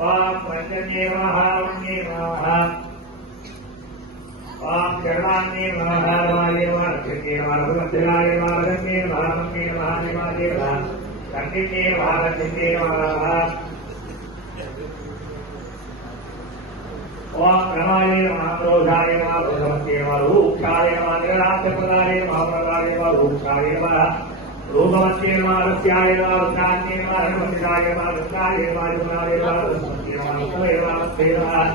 ओम पंचमे महावन्ये नमः ओम चरणान्ये नमः वाये वार्षिके वार्षिकाय वार्षिके वार्षिके महादेवादेव कंदिके वार्षिके नमः ओम प्रमाय महारोधाय महारोधमते महारूक्षाय महाराजपदाय महाप्रदाय महारूक्षाय रूपवत्ये महारस्याय महारुद्रान्ये महारमसिदाय महारुद्राय महारुद्राय महारुद्राय महारुद्राय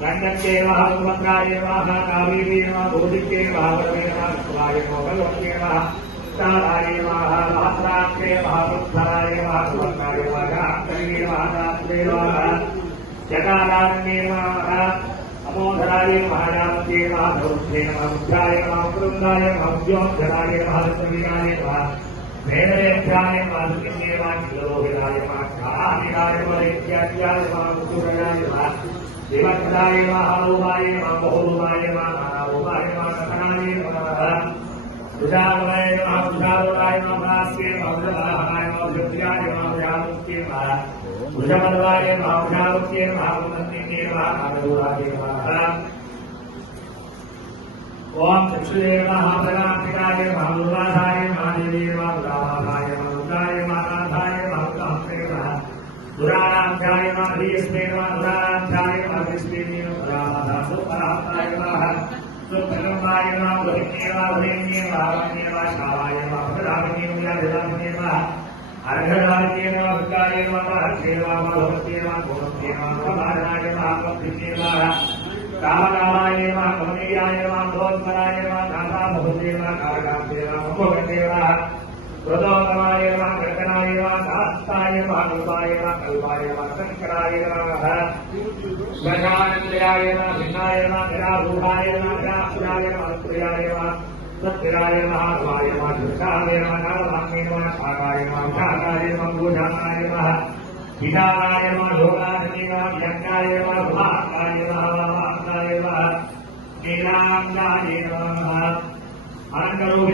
गण्डके महारुद्राय महाकावीरे महाभूतिके महावरे महारुद्राय महाभगवत्ये महाताराय महारात्रे महारुद्राय महारुद्राय महागात्रे महागात्रे जटारान्ये अमोधराय महारामते महाधौत्ये महारुद्राय महावृन्दाय महाव्योधराय महारुद्राय वेदरेभ्याय महारुद्राय महालोहिताय महाकामिराय महारेत्याय महामुकुराय महादेवत्राय महारूपाय महाबहुरूपाय महानारूपाय महाकथनाय सुजावराय महासुजावराय महास्ये महावृद्धाय महावृद्ध्याय महाव्यामुक्ते भुजमद्वाय महाव्यामुक्ते महावृद्धिके महारूपाय ओम चक्षुरे महाभगाय महारुद्राय महादेवी महारुद्राय महारुद्राय महानाथाय महाकांते दुराराध्याय महाधीस्ते महादुराराध्याय महाधीस्ते महाराधासुपराध्याय महासुप्रगमाय महाभृत्ये महाभृत्ये महावन्ये महाशावाय महाभृदावन्ये महाधिदावन्ये अर्घदावन्ये महाभृताय महाभृत्ये महाभृत्ये महाभृत्ये महाभृताय महाभृत्ये कामकामाय कमनीयाय भगवत्पराय नाथा बहुदेव कारकादेव भगवदेव प्रदोतमाय कृतनाय दास्ताय रूपाय कल्पाय शंकराय गजानन्द्राय भिन्नाय निरारूढाय निरासुराय प्रियाय सत्याय महात्माय दुर्गाय नारायणाय शाकाय शाकाय भूषाणाय हिताय ढोलाय यज्ञाय भाकाय नीलांगाय